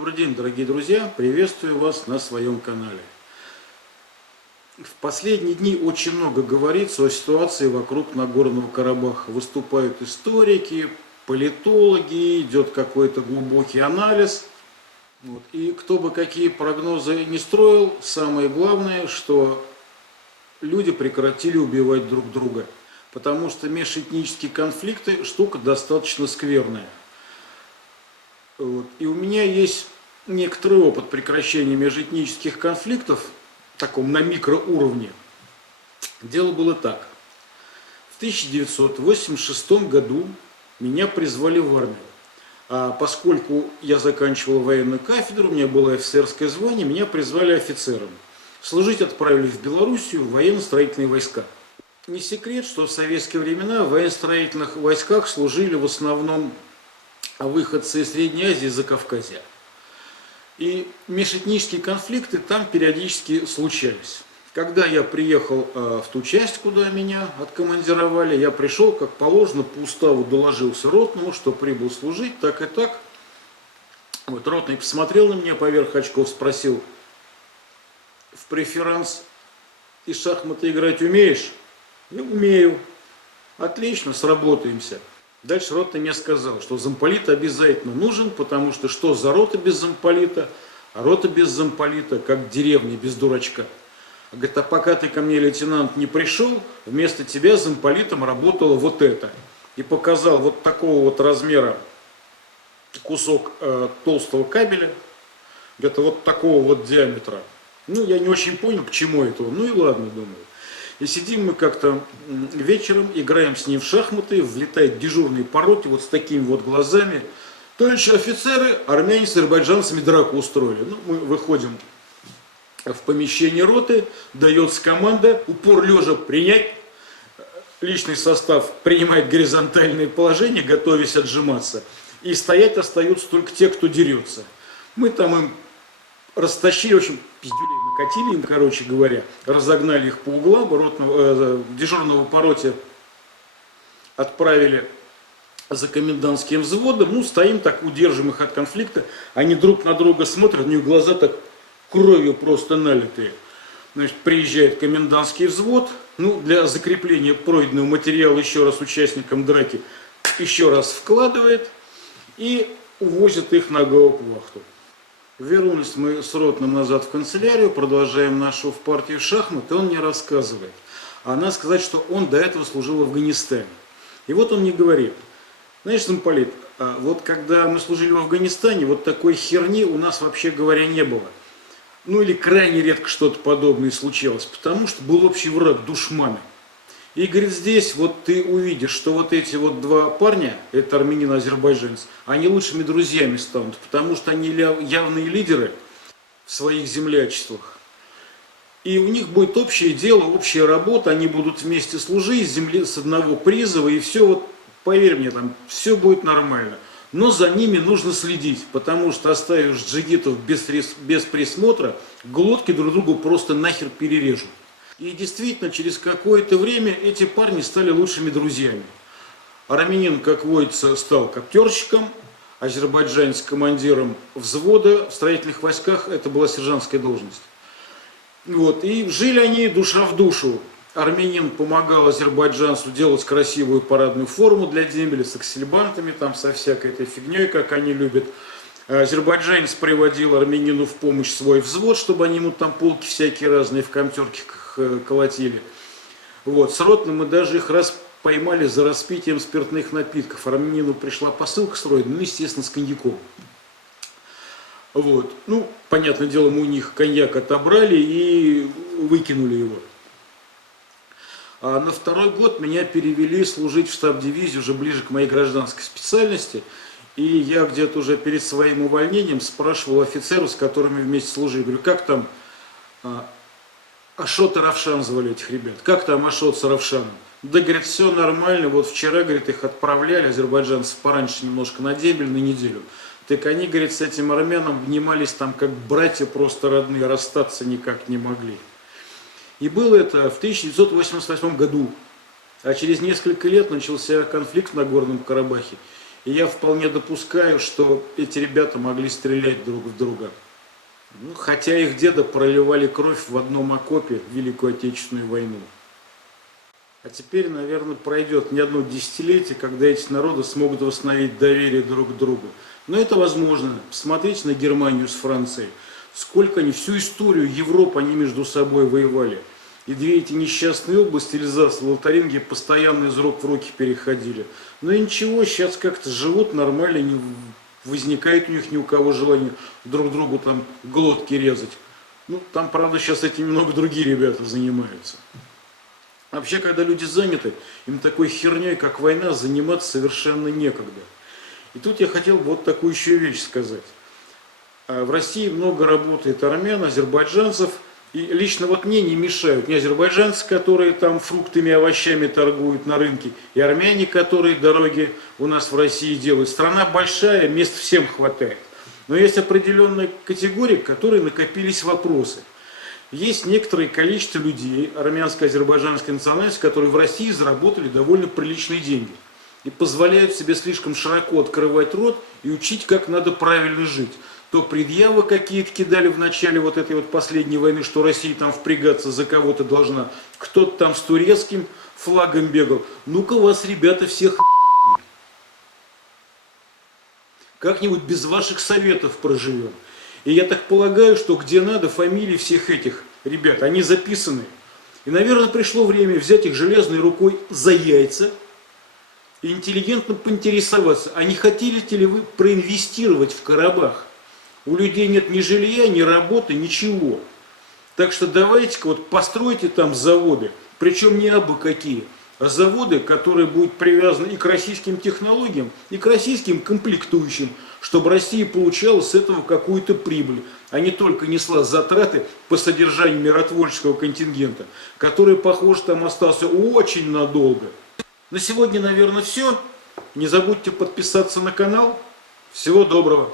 Добрый день, дорогие друзья! Приветствую вас на своем канале. В последние дни очень много говорится о ситуации вокруг Нагорного Карабаха. Выступают историки, политологи, идет какой-то глубокий анализ. И кто бы какие прогнозы не строил, самое главное, что люди прекратили убивать друг друга. Потому что межэтнические конфликты штука достаточно скверная. И у меня есть некоторый опыт прекращения межэтнических конфликтов, таком на микроуровне. Дело было так. В 1986 году меня призвали в армию. А поскольку я заканчивал военную кафедру, у меня было офицерское звание, меня призвали офицером. Служить отправили в Белоруссию в военно-строительные войска. Не секрет, что в советские времена в военно-строительных войсках служили в основном выходцы из Средней Азии и Закавказья. И межэтнические конфликты там периодически случались. Когда я приехал в ту часть, куда меня откомандировали, я пришел, как положено, по уставу доложился ротному, что прибыл служить, так и так. Ротный посмотрел на меня поверх очков, спросил: в преферанс и шахматы играть умеешь? Я умею. Отлично, сработаемся. Дальше ротный мне сказал, что замполит обязательно нужен, потому что за рота без замполита, а рота без замполита, как деревня без дурачка. Говорит, а пока ты ко мне, лейтенант, не пришел, вместо тебя замполитом работало вот это. И показал вот такого вот размера кусок толстого кабеля, где-то вот такого вот диаметра. Я не очень понял, к чему это. И ладно, думаю. И сидим мы как-то вечером, играем с ним в шахматы, влетает дежурный по роте вот с такими вот глазами. Товарищи офицеры, армяне с азербайджанцами драку устроили. Мы выходим в помещение роты, дается команда, упор лежа принять. Личный состав принимает горизонтальное положение, готовясь отжиматься. И стоять остаются только те, кто дерется. Мы там им растащили, в общем, пиздюлей накатили им, короче говоря, разогнали их по углам, дежурного по роте отправили за комендантским взводом, стоим так, удержим их от конфликта, они друг на друга смотрят, у них глаза так кровью просто налитые. Значит, приезжает комендантский взвод, для закрепления пройденного материала еще раз участникам драки, еще раз вкладывает и увозит их на гауптвахту. Вернулись мы с ротным назад в канцелярию, продолжаем нашу в партию шахмат, и он мне рассказывает. А надо сказать, что он до этого служил в Афганистане. И вот он мне говорит: знаешь, замполит, вот когда мы служили в Афганистане, вот такой херни у нас, вообще говоря, не было. Или крайне редко что-то подобное случалось, потому что был общий враг, душманы. И говорит, здесь вот ты увидишь, что вот эти вот два парня, это армянин и азербайджанец, они лучшими друзьями станут, потому что они явные лидеры в своих землячествах. И у них будет общее дело, общая работа, они будут вместе служить с одного призыва, и все, вот поверь мне, там все будет нормально. Но за ними нужно следить, потому что оставишь джигитов без присмотра, глотки друг другу просто нахер перережут. И действительно, через какое-то время эти парни стали лучшими друзьями. Армянин, как водится, стал коптерщиком, азербайджанец командиром взвода в строительных войсках, это была сержантская должность. И жили они душа в душу. Армянин помогал азербайджанцу делать красивую парадную форму для дембеля с аксельбантами, там со всякой этой фигней, как они любят. Азербайджанец приводил армянину в помощь свой взвод, чтобы они ему там полки всякие разные в комтерках колотили. С ротным мы даже их раз поймали за распитием спиртных напитков. Армянину пришла посылка срочная, естественно, с коньяком. Понятное дело, мы у них коньяк отобрали и выкинули его. А на второй год меня перевели служить в штаб-дивизию, уже ближе к моей гражданской специальности. И я где-то уже перед своим увольнением спрашивал офицеров, с которыми вместе служили, говорю, как там Ашот и Равшан звали этих ребят, как там Ашот с Равшаном? Да, говорит, все нормально, вот вчера, говорит, их отправляли, азербайджанцев пораньше немножко на дембель, на неделю. Так они, говорит, с этим армяном обнимались там как братья просто родные, расстаться никак не могли. И было это в 1988 году. А через несколько лет начался конфликт в Нагорном Карабахе. И я вполне допускаю, что эти ребята могли стрелять друг в друга. Ну, хотя их деда проливали кровь в одном окопе в Великую Отечественную войну. А теперь, наверное, пройдет не одно десятилетие, когда эти народы смогут восстановить доверие друг к другу. Но это возможно. Посмотрите на Германию с Францией. Сколько они, всю историю Европы они между собой воевали. И две эти несчастные области, Эльзас и Лотарингия, постоянно из рук в руки переходили. Но и ничего, сейчас как-то живут нормально, не возникает у них ни у кого желания друг другу там глотки резать. Ну, там, правда, сейчас этим немного другие ребята занимаются. Вообще, когда люди заняты, им такой херней, как война, заниматься совершенно некогда. И тут я хотел бы вот такую еще вещь сказать. В России много работает армян, азербайджанцев, и лично вот мне не мешают ни азербайджанцы, которые там фруктами, овощами торгуют на рынке, и армяне, которые дороги у нас в России делают. Страна большая, мест всем хватает. Но есть определенная категория, в которой накопились вопросы. Есть некоторое количество людей армянской, азербайджанской национальности, которые в России заработали довольно приличные деньги. И позволяют себе слишком широко открывать рот и учить, как надо правильно жить. То предъявы какие-то кидали в начале вот этой вот последней войны, что Россия там впрягаться за кого-то должна. Кто-то там с турецким флагом бегал. Ну-ка вас, ребята, всех как-нибудь без ваших советов проживем. И я так полагаю, что где надо, фамилии всех этих ребят, они записаны. И, наверное, пришло время взять их железной рукой за яйца и интеллигентно поинтересоваться, а не хотите ли вы проинвестировать в Карабах? У людей нет ни жилья, ни работы, ничего. Так что давайте-ка вот постройте там заводы, причем не абы какие, а заводы, которые будут привязаны и к российским технологиям, и к российским комплектующим, чтобы Россия получала с этого какую-то прибыль, а не только несла затраты по содержанию миротворческого контингента, который, похоже, там остался очень надолго. На сегодня, наверное, все. Не забудьте подписаться на канал. Всего доброго.